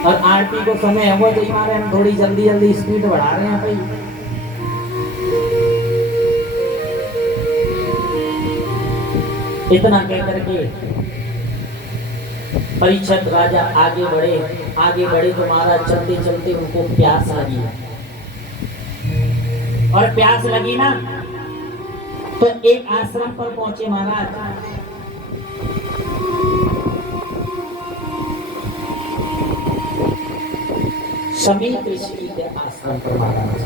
और आरती को समय हुआ तो हमारे हम थोड़ी जल्दी जल्दी स्पीड बढ़ा रहे हैं भाई। इतना कह करके परीक्षित राजा आगे बढ़े तो महाराज चलते चलते उनको प्यास लगी, और प्यास लगी ना तो एक आश्रम पर पहुंचे महाराज। समीप ऋषि के आश्रम पर महाराज,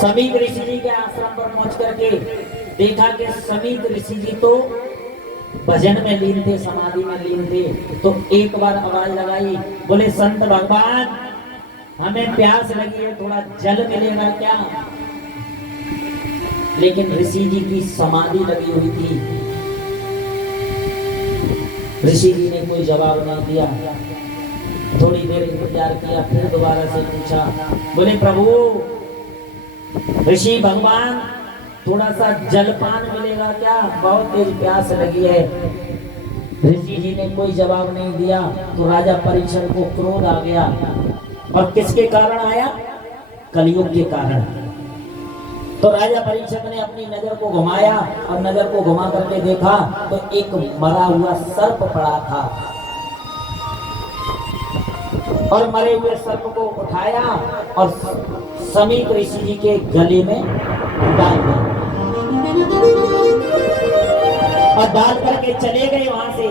समीप ऋषि जी के आश्रम पर पहुंच करके देखा कि समीप ऋषि जी तो भजन में लीन थे, समाधि में लीन थे। तो एक बार आवाज लगाई, बोले संत भगवान हमें प्यास लगी है, थोड़ा जल मिलेगा क्या? लेकिन ऋषि जी की समाधि लगी हुई थी। ऋषि जी ने कोई जवाब नहीं दिया। थोड़ी देर इंतजार किया, फिर दोबारा से पूछा, बोले प्रभु ऋषि भगवान थोड़ा सा जलपान मिलेगा क्या? बहुत तेज प्यास लगी है। ऋषि जी ने कोई जवाब नहीं दिया। तो राजा परीक्षित को क्रोध आ गया, और किसके कारण आया? कलयुग के कारण। तो राजा परीक्षित ने अपनी नजर को घुमाया, और नजर को घुमा करके देखा तो एक मरा हुआ सर्प पड़ा था, और मरे हुए सर्प को उठाया और समीप ऋषि जी के गले में डाल दिया, और डाल करके चले गए वहां से।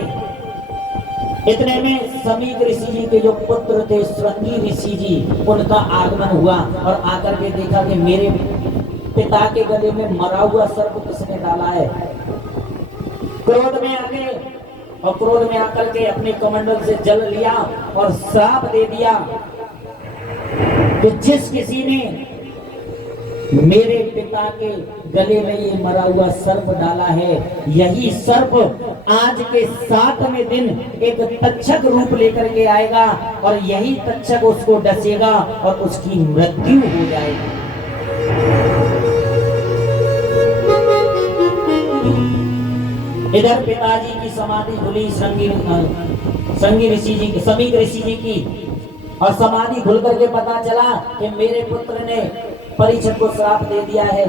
इतने में समीप ऋषि जी के जो पुत्र थे श्रृंगी ऋषि जी, उनका आगमन हुआ, और आकर के देखा कि मेरे पिता के गले में मरा हुआ सर्प किसने डाला है। क्रोध में आ गए, और क्रोध में आकर के अपने कमंडल से जल लिया और श्राप दे दिया कि जिस किसी ने मेरे पिता के गले में ये मरा हुआ सर्प डाला है, यही सर्प आज के 7वें दिन एक तक्षक रूप लेकर के आएगा, और यही तक्षक उसको डसेगा और उसकी मृत्यु हो जाएगी। इधर पिताजी की समाधि खुली श्रृंगी ऋषि जी की, समीप ऋषि जी की, और समाधि खुल करके पता चला कि मेरे पुत्र ने परीक्षित को श्राप दे दिया है।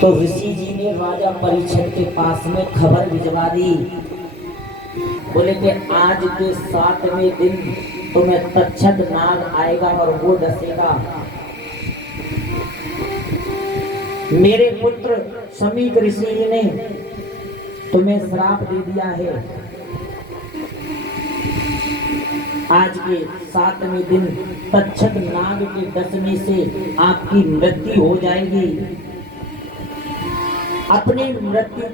तो ऋषि जी ने राजा परीक्षित के पास में खबर भिजवा दी, बोले कि आज के 7वें दिन तुम्हें तक्षक नाग आएगा और वो डसेगा। मेरे पुत्र समीप ऋषि जी ने तुम्हें श्राप दे दिया है, आज के 7वें दिन तक्षक नाग के डसने से आपकी मृत्यु हो जाएगी। अपनी मृत्यु